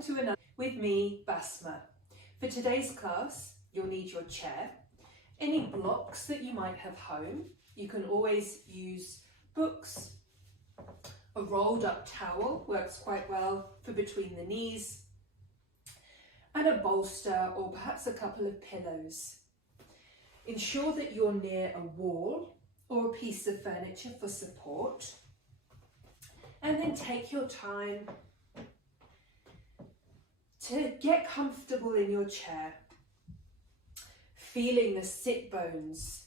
welcome to another with me, Basma. For today's class, you'll need your chair, any blocks that you might have home. You can always use books. A rolled up towel works quite well for between the knees, and a bolster or perhaps a couple of pillows. Ensure that you're near a wall or a piece of furniture for support, and then take your time to get comfortable in your chair, feeling the sit bones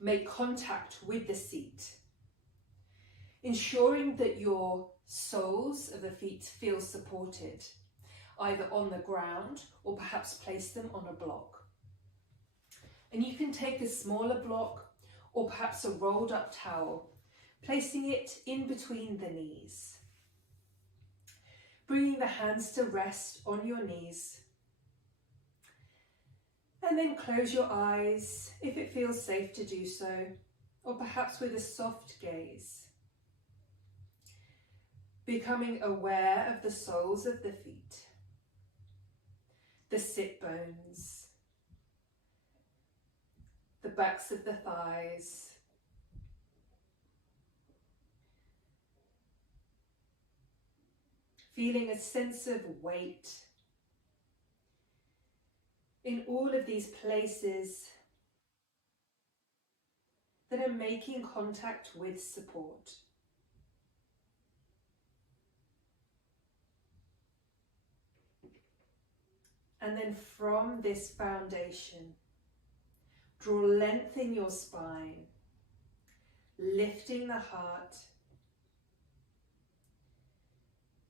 make contact with the seat, ensuring that your soles of the feet feel supported, either on the ground or perhaps place them on a block. And you can take a smaller block or perhaps a rolled up towel, placing it in between the knees. Bringing the hands to rest on your knees. And then close your eyes if it feels safe to do so, or perhaps with a soft gaze. Becoming aware of the soles of the feet, the sit bones, the backs of the thighs, feeling a sense of weight in all of these places that are making contact with support. And then from this foundation, draw length in your spine, lifting the heart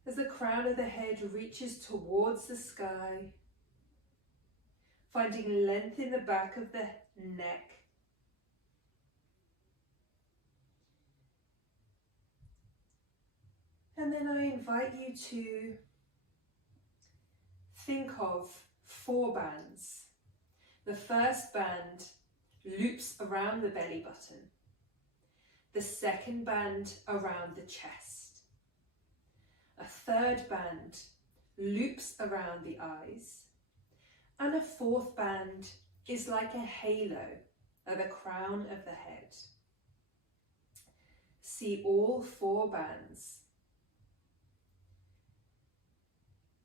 as the crown of the head reaches towards the sky, finding length in the back of the neck. And then I invite you to think of 4 bands. The first band loops around the belly button. The second band around the chest. A third band loops around the eyes. And a fourth band is like a halo at the crown of the head. See all 4 bands.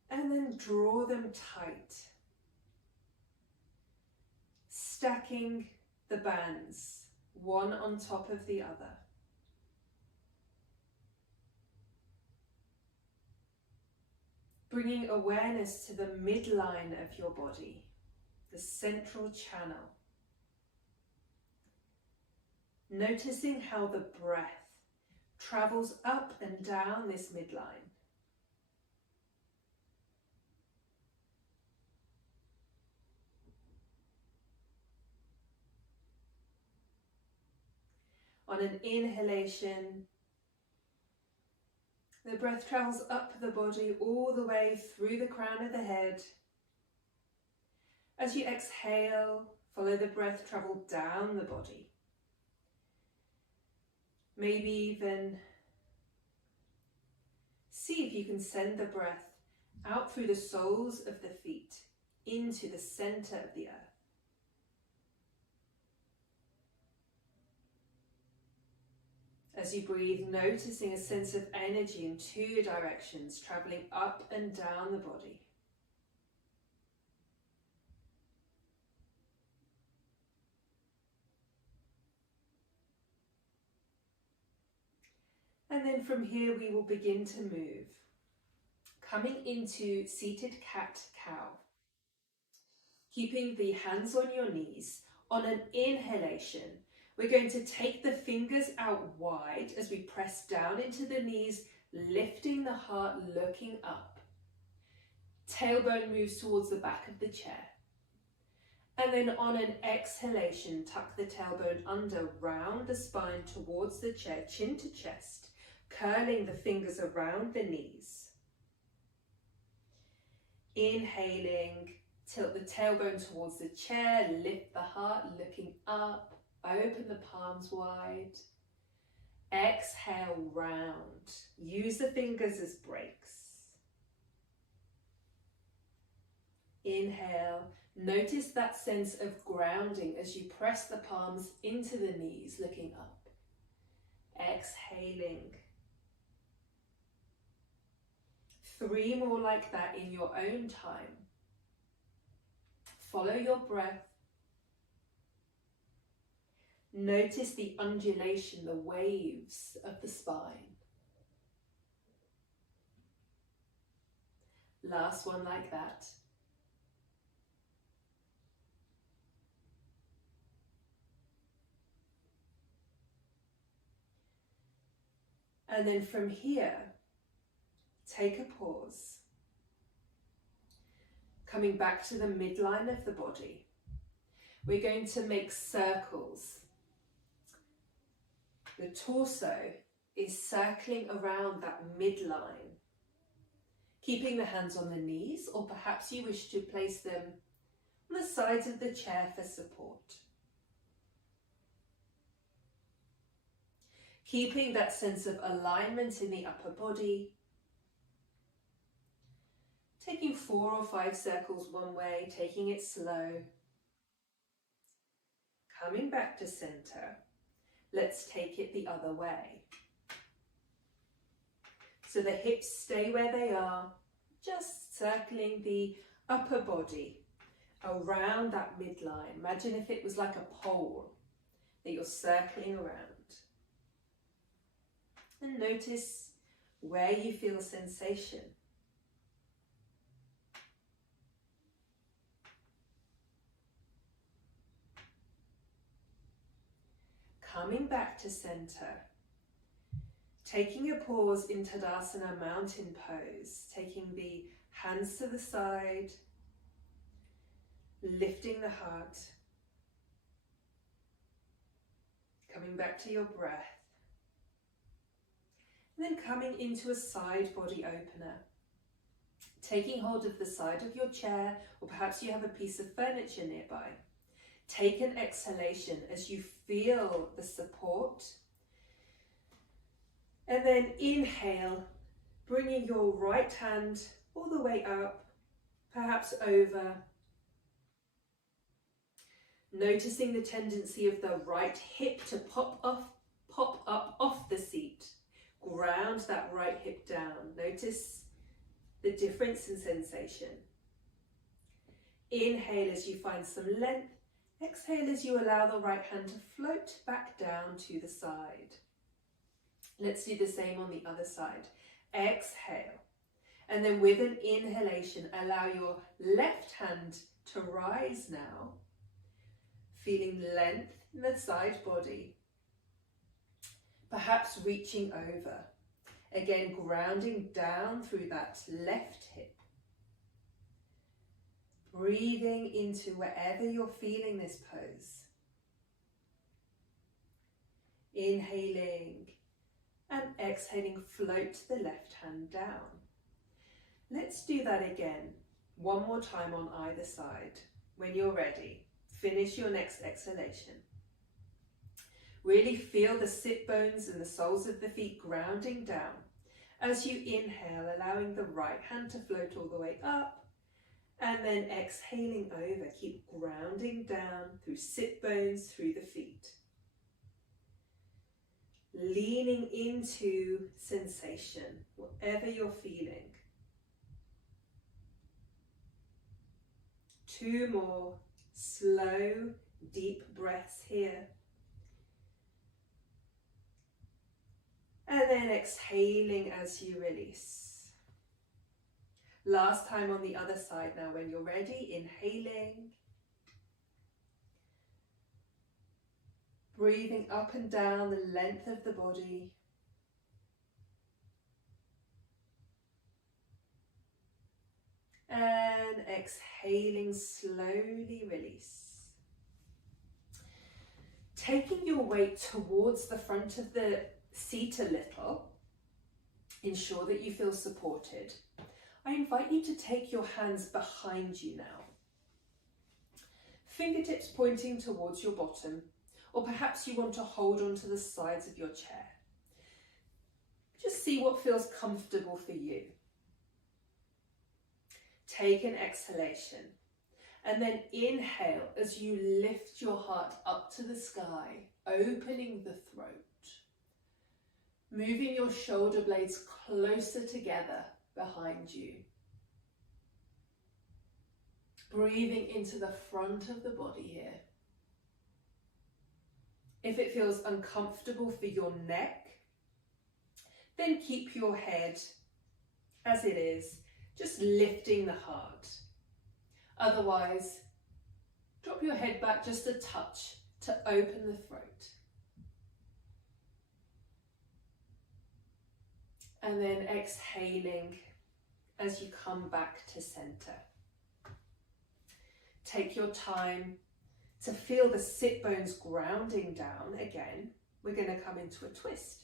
And then draw them tight, stacking the bands one on top of the other. Bringing awareness to the midline of your body, the central channel. Noticing how the breath travels up and down this midline. On an inhalation, the breath travels up the body all the way through the crown of the head. As you exhale, follow the breath travel down the body. Maybe even see if you can send the breath out through the soles of the feet into the center of the earth. As you breathe, noticing a sense of energy in 2 directions, traveling up and down the body. And then from here we will begin to move, coming into seated cat-cow. Keeping the hands on your knees. On an inhalation, we're going to take the fingers out wide as we press down into the knees, lifting the heart, looking up. Tailbone moves towards the back of the chair. And then on an exhalation, tuck the tailbone under, round the spine towards the chair, chin to chest, curling the fingers around the knees. Inhaling, tilt the tailbone towards the chair, lift the heart, looking up. Open the palms wide. Exhale, round. Use the fingers as brakes. Inhale. Notice that sense of grounding as you press the palms into the knees, looking up. Exhaling. 3 more like that in your own time. Follow your breath. Notice the undulation, the waves of the spine. Last one like that. And then from here, take a pause. Coming back to the midline of the body, we're going to make circles. The torso is circling around that midline, keeping the hands on the knees, or perhaps you wish to place them on the sides of the chair for support. Keeping that sense of alignment in the upper body. Taking 4 or 5 circles one way, taking it slow. Coming back to center. Let's take it the other way. So the hips stay where they are, just circling the upper body around that midline. Imagine if it was like a pole that you're circling around. And notice where you feel sensation. Coming back to center. Taking a pause in Tadasana mountain pose. Taking the hands to the side. Lifting the heart. Coming back to your breath. And then coming into a side body opener. Taking hold of the side of your chair, or perhaps you have a piece of furniture nearby. Take an exhalation as you feel the support. And then inhale, bringing your right hand all the way up, perhaps over. Noticing the tendency of the right hip to pop up off the seat. Ground that right hip down. Notice the difference in sensation. Inhale as you find some length. Exhale as you allow the right hand to float back down to the side. Let's do the same on the other side. Exhale. And then with an inhalation, allow your left hand to rise now. Feeling length in the side body. Perhaps reaching over. Again, grounding down through that left hip. Breathing into wherever you're feeling this pose. Inhaling and exhaling, float the left hand down. Let's do that again. One more time on either side. When you're ready, finish your next exhalation. Really feel the sit bones and the soles of the feet grounding down. As you inhale, allowing the right hand to float all the way up. And then exhaling over, keep grounding down through sit bones, through the feet. Leaning into sensation, whatever you're feeling. 2 more slow, deep breaths here. And then exhaling as you release. Last time on the other side now. When you're ready, inhaling. Breathing up and down the length of the body. And exhaling, slowly release. Taking your weight towards the front of the seat a little. Ensure that you feel supported. I invite you to take your hands behind you now. Fingertips pointing towards your bottom, or perhaps you want to hold onto the sides of your chair. Just see what feels comfortable for you. Take an exhalation. And then inhale as you lift your heart up to the sky, opening the throat. Moving your shoulder blades closer together behind you. Breathing into the front of the body here. If it feels uncomfortable for your neck, then keep your head as it is, just lifting the heart. Otherwise, drop your head back just a touch to open the throat. And then exhaling as you come back to center. Take your time to feel the sit bones grounding down again. We're going to come into a twist.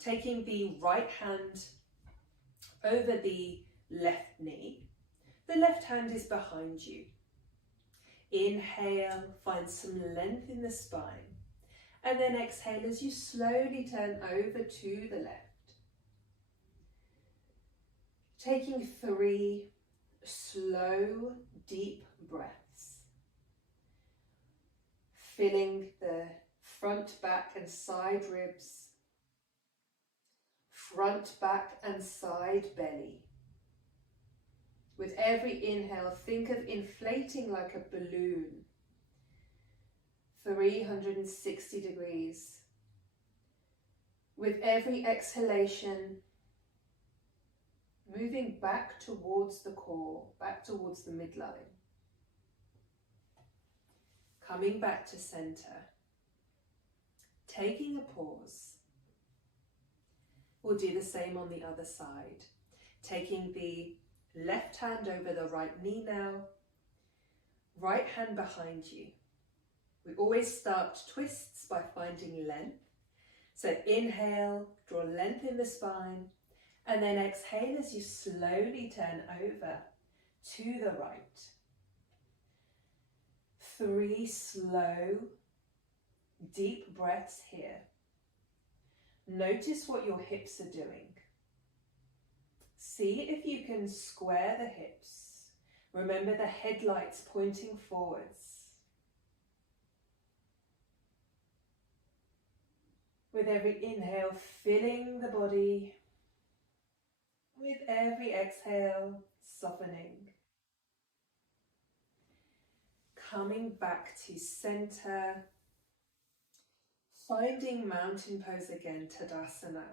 Taking the right hand over the left knee. The left hand is behind you. Inhale, find some length in the spine. And then exhale as you slowly turn over to the left. Taking 3 slow, deep breaths. Filling the front, back and side ribs. Front, back and side belly. With every inhale, think of inflating like a balloon. 360 degrees. With every exhalation, moving back towards the core, back towards the midline. Coming back to center. Taking a pause. We'll do the same on the other side. Taking the left hand over the right knee now. Right hand behind you. We always start twists by finding length. So inhale, draw length in the spine. And then exhale as you slowly turn over to the right. 3 slow, deep breaths here. Notice what your hips are doing. See if you can square the hips. Remember the headlights pointing forwards. With every inhale, filling the body. With every exhale, softening. Coming back to center. Finding mountain pose again, Tadasana.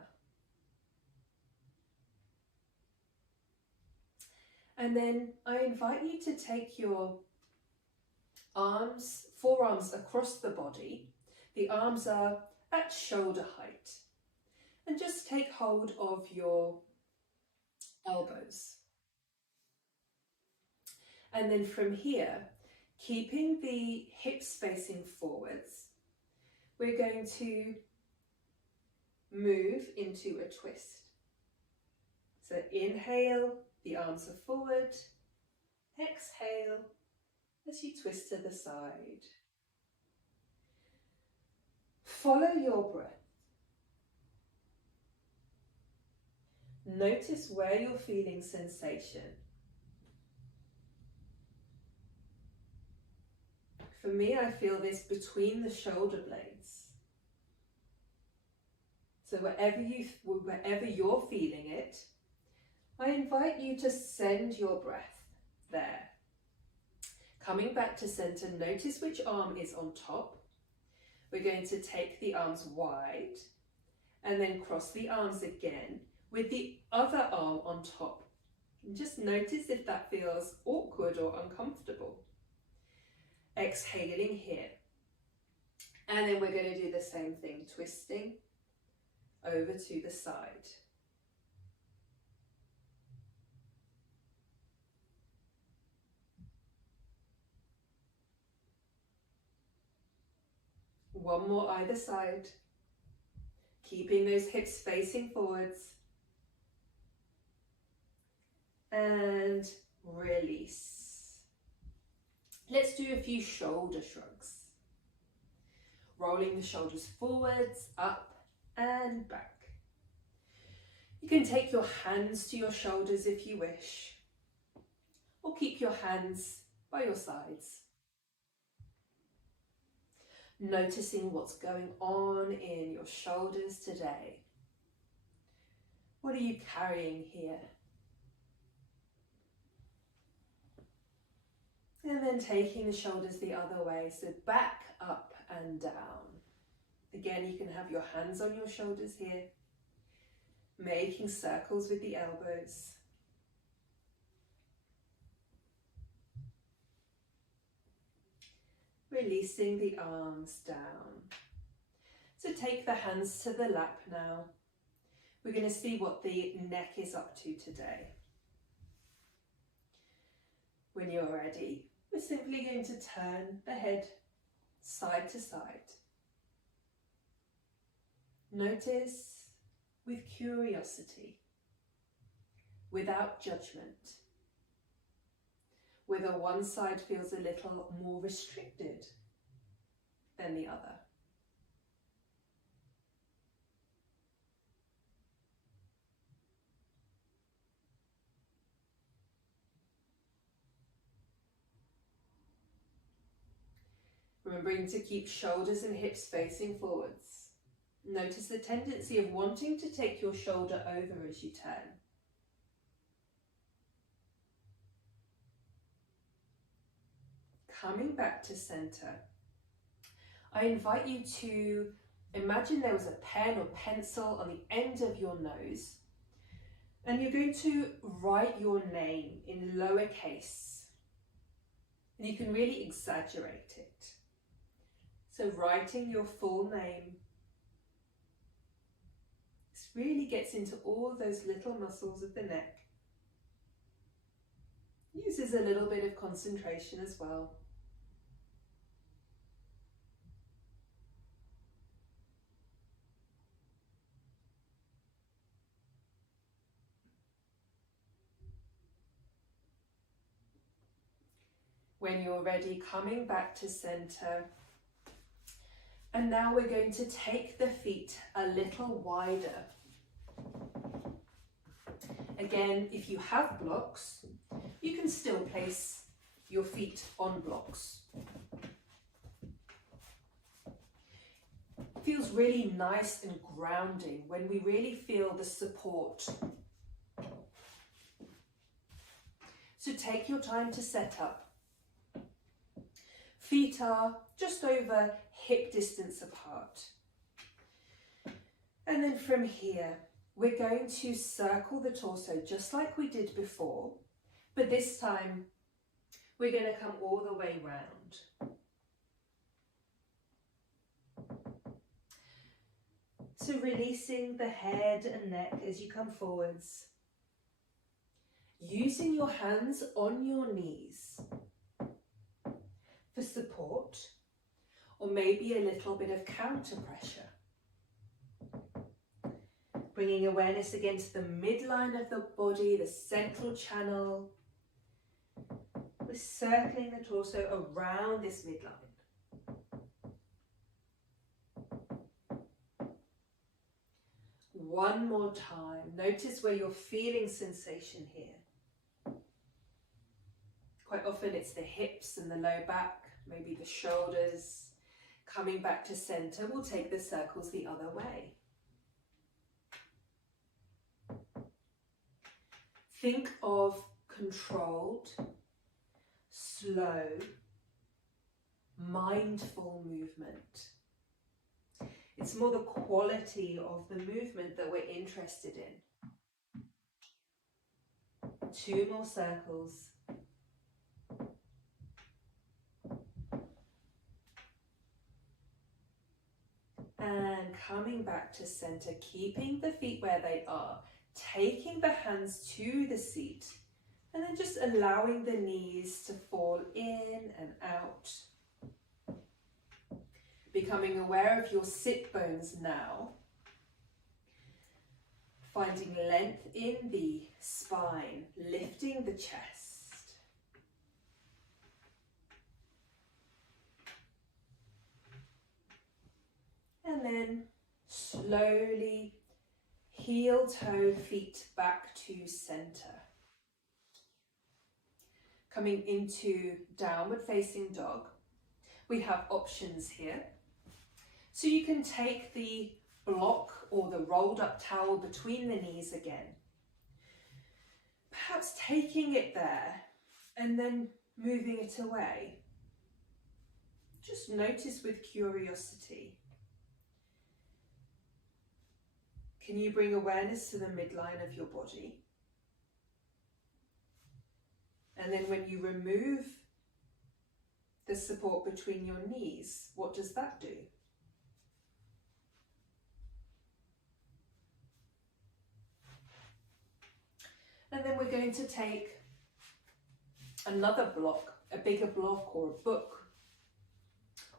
And then I invite you to take your arms, forearms across the body. The arms are at shoulder height. And just take hold of your elbows. And then from here, keeping the hips facing forwards, we're going to move into a twist. So inhale, the arms are forward. Exhale as you twist to the side. Follow your breath. Notice where you're feeling sensation. For me, I feel this between the shoulder blades. So wherever you're feeling it, I invite you to send your breath there. Coming back to center, notice which arm is on top. We're going to take the arms wide and then cross the arms again with the other arm on top. And just notice if that feels awkward or uncomfortable. Exhaling here. And then we're going to do the same thing, twisting over to the side. One more either side. Keeping those hips facing forwards. And release. Let's do a few shoulder shrugs. Rolling the shoulders forwards, up and back. You can take your hands to your shoulders if you wish. or keep your hands by your sides. Noticing what's going on in your shoulders today. What are you carrying here? And then taking the shoulders the other way, so back, up and down. Again, you can have your hands on your shoulders here, making circles with the elbows. Releasing the arms down. So take the hands to the lap now. We're going to see what the neck is up to today. When you're ready, we're simply going to turn the head side to side. Notice with curiosity, without judgment, whether one side feels a little more restricted than the other. Remembering to keep shoulders and hips facing forwards. Notice the tendency of wanting to take your shoulder over as you turn. Coming back to center, I invite you to imagine there was a pen or pencil on the end of your nose, and you're going to write your name in lowercase. And you can really exaggerate it. So writing your full name, this really gets into all those little muscles of the neck. Uses a little bit of concentration as well. When you're ready, coming back to center. And now we're going to take the feet a little wider. Again, if you have blocks, you can still place your feet on blocks. It feels really nice and grounding when we really feel the support. So take your time to set up. Feet are just over hip distance apart. And then from here, we're going to circle the torso just like we did before, but this time we're going to come all the way round. So releasing the head and neck as you come forwards. Using your hands on your knees for support, or maybe a little bit of counter pressure. Bringing awareness against the midline of the body, the central channel. We're circling the torso around this midline. One more time. Notice where you're feeling sensation here. Quite often it's the hips and the low back, maybe the shoulders. Coming back to center, we'll take the circles the other way. Think of controlled, slow, mindful movement. It's more the quality of the movement that we're interested in. 2 more circles. And coming back to center, keeping the feet where they are, taking the hands to the seat, and then just allowing the knees to fall in and out. Becoming aware of your sit bones now. Finding length in the spine, lifting the chest. And then slowly heel toe feet back to center. coming into downward facing dog. We have options here. So you can take the block or the rolled up towel between the knees again. Perhaps taking it there and then moving it away. Just notice with curiosity. Can you bring awareness to the midline of your body? And then when you remove the support between your knees, what does that do? And then we're going to take another block, a bigger block or a book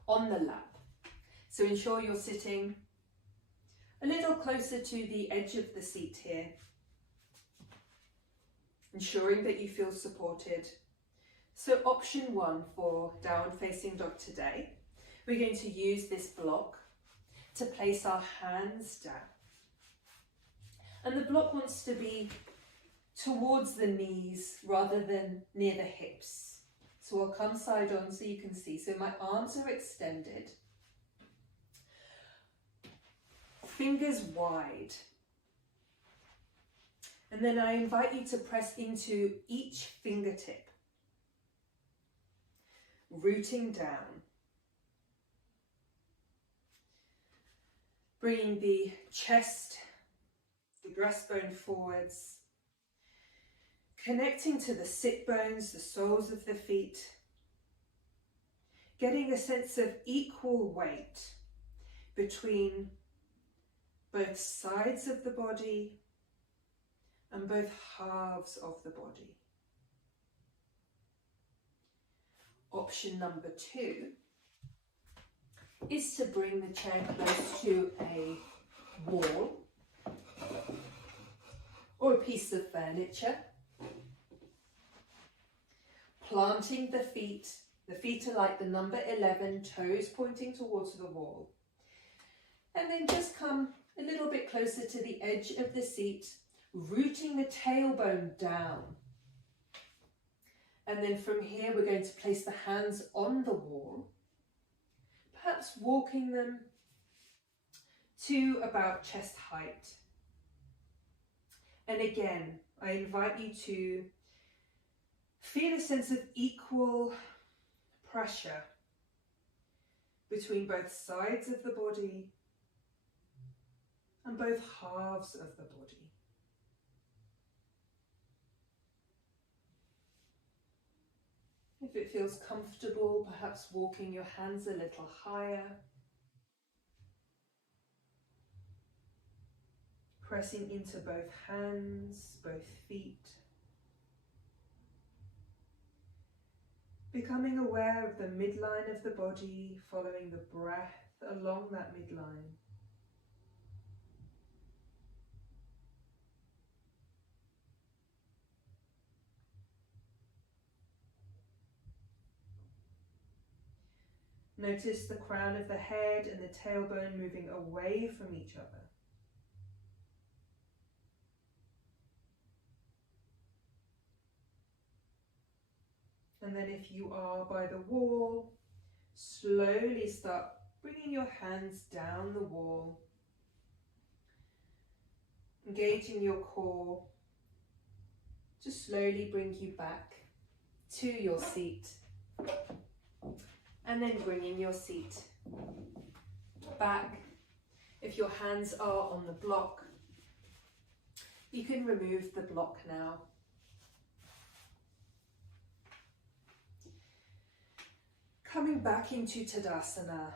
on the lap. So ensure you're sitting a little closer to the edge of the seat here, ensuring that you feel supported. So option 1 for downward facing dog today, we're going to use this block to place our hands down. And the block wants to be towards the knees rather than near the hips. So I'll come side on so you can see. So my arms are extended, fingers wide. And then I invite you to press into each fingertip, rooting down. Bringing the chest, the breastbone forwards, connecting to the sit bones, the soles of the feet, getting a sense of equal weight between both sides of the body and both halves of the body. Option number 2 is to bring the chair close to a wall or a piece of furniture, planting the feet. The feet are like the number 11, toes pointing towards the wall. And then just come a little bit closer to the edge of the seat, rooting the tailbone down. And then from here, we're going to place the hands on the wall, perhaps walking them to about chest height. And again, I invite you to feel a sense of equal pressure between both sides of the body and both halves of the body. If it feels comfortable, perhaps walking your hands a little higher, pressing into both hands, both feet, becoming aware of the midline of the body, following the breath along that midline. Notice the crown of the head and the tailbone moving away from each other. And then if you are by the wall, slowly start bringing your hands down the wall, engaging your core to slowly bring you back to your seat. And then bringing your seat back. If your hands are on the block, you can remove the block now. Coming back into Tadasana.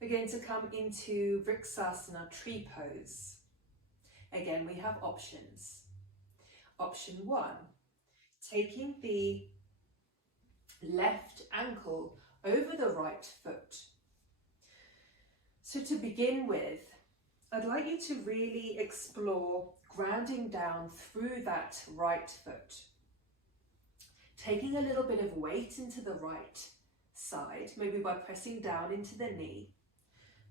We're going to come into Vriksasana, tree pose. Again, we have options. Option 1. Taking the left ankle over the right foot. So to begin with, I'd like you to really explore grounding down through that right foot. Taking a little bit of weight into the right side, maybe by pressing down into the knee,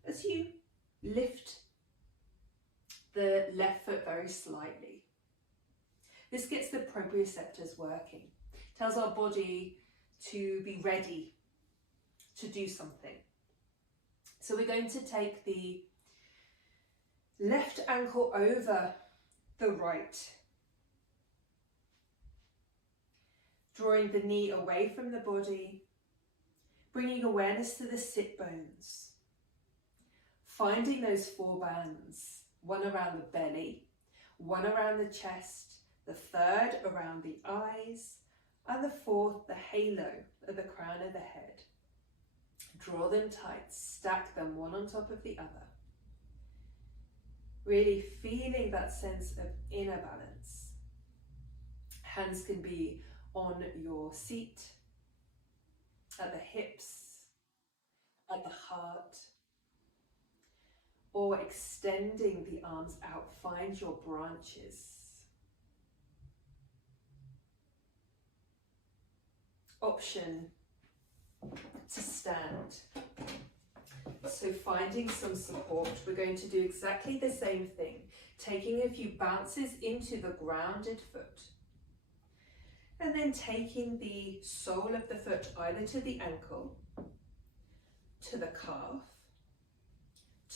as you lift the left foot very slightly. This gets the proprioceptors working, tells our body to be ready to do something. So we're going to take the left ankle over the right, drawing the knee away from the body, bringing awareness to the sit bones, finding those 4 bands, one around the belly, one around the chest, the third around the eyes, and the 4th, the halo of the crown of the head. Draw them tight, stack them one on top of the other. Really feeling that sense of inner balance. Hands can be on your seat, at the hips, at the heart, or extending the arms out. Find your branches. Option to stand. So finding some support, we're going to do exactly the same thing, taking a few bounces into the grounded foot, and then taking the sole of the foot either to the ankle, to the calf,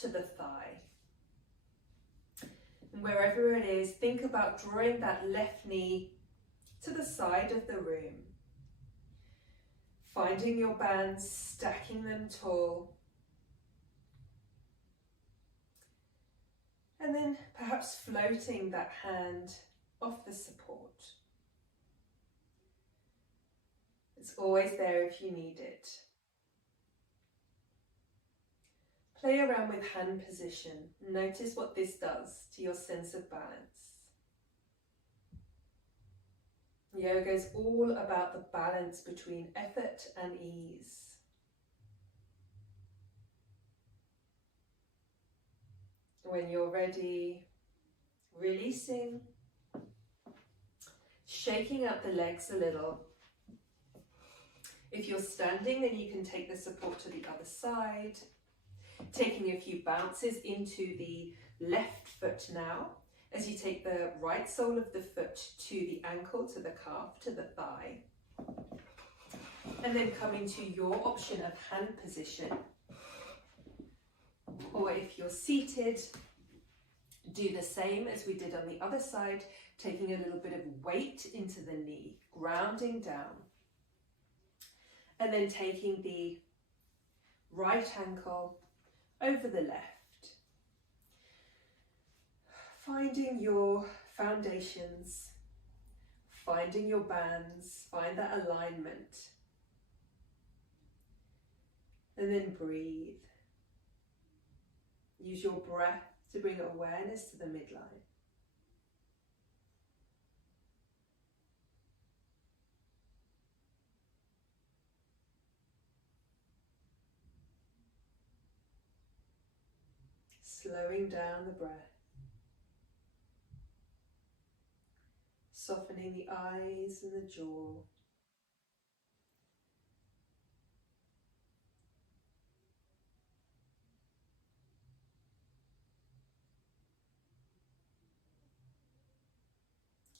to the thigh. And wherever it is, think about drawing that left knee to the side of the room, finding your bands, stacking them tall, and then perhaps floating that hand off the support. It's always there if you need it. Play around with hand position. Notice what this does to your sense of balance. Yoga is all about the balance between effort and ease. When you're ready, releasing, shaking out the legs a little. If you're standing, then you can take the support to the other side, taking a few bounces into the left foot now, as you take the right sole of the foot to the ankle, to the calf, to the thigh, and then coming to your option of hand position. Or if you're seated, do the same as we did on the other side, taking a little bit of weight into the knee, grounding down, and then taking the right ankle over the left. Finding your foundations, finding your bands, find that alignment, and then breathe. Use your breath to bring awareness to the midline. Slowing down the breath. Softening the eyes and the jaw.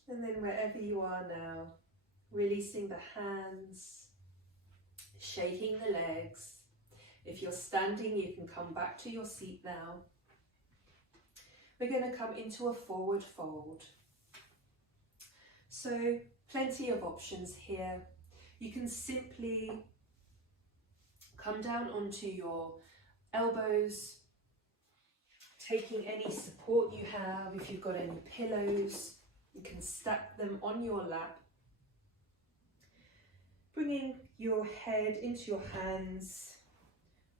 And then wherever you are now, releasing the hands, shaking the legs. If you're standing, you can come back to your seat now. We're going to come into a forward fold. So plenty of options here. You can simply come down onto your elbows, taking any support you have. If you've got any pillows, you can stack them on your lap. Bringing your head into your hands,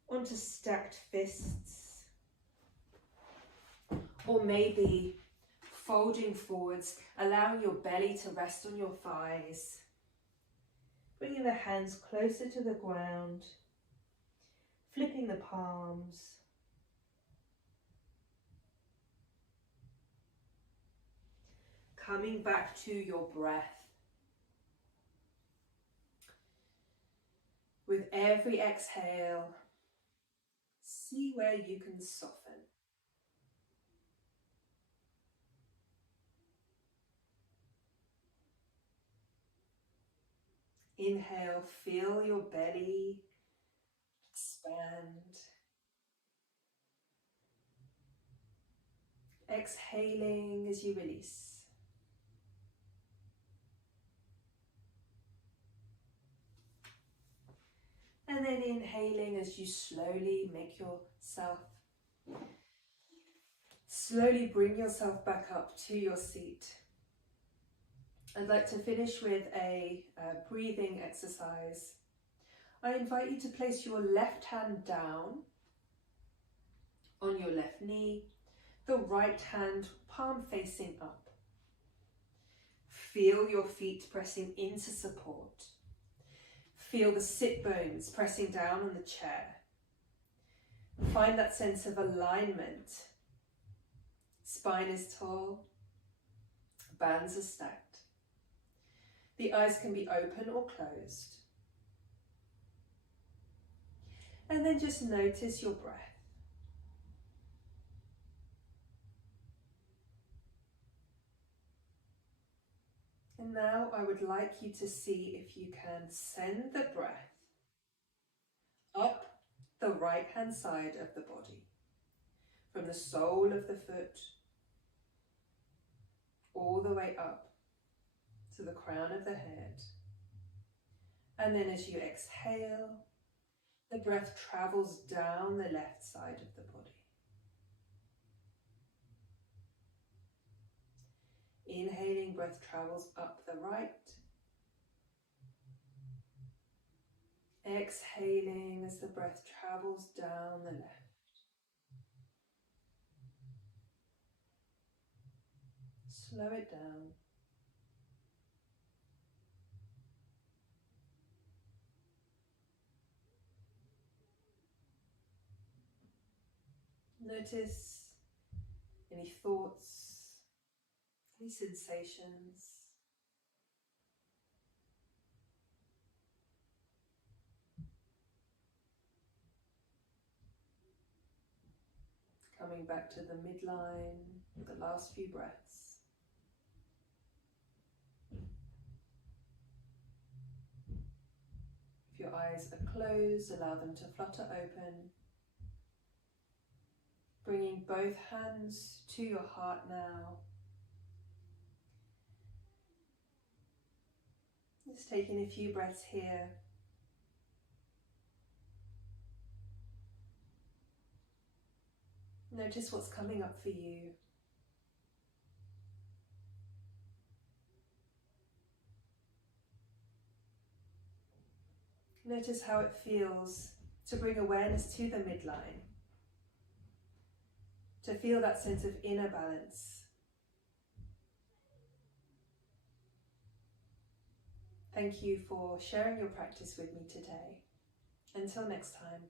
onto stacked fists, or maybe folding forwards, allowing your belly to rest on your thighs. Bringing the hands closer to the ground, flipping the palms. Coming back to your breath. With every exhale, see where you can soften. Inhale, feel your belly expand. Exhaling as you release. And then inhaling as you slowly bring yourself back up to your seat. I'd like to finish with a breathing exercise. I invite you to place your left hand down on your left knee, the right hand palm facing up. Feel your feet pressing into support. Feel the sit bones pressing down on the chair. Find that sense of alignment. Spine is tall, bands are stacked. The eyes can be open or closed. And then just notice your breath. And now I would like you to see if you can send the breath up the right hand side of the body, from the sole of the foot all the way up to the crown of the head. And then as you exhale, the breath travels down the left side of the body. Inhaling, breath travels up the right. Exhaling as the breath travels down the left. Slow it down. Notice any thoughts, any sensations. Coming back to the midline with the last few breaths. If your eyes are closed, allow them to flutter open. Bringing both hands to your heart now. Just taking a few breaths here. Notice what's coming up for you. Notice how it feels to bring awareness to the midline, to feel that sense of inner balance. Thank you for sharing your practice with me today. Until next time.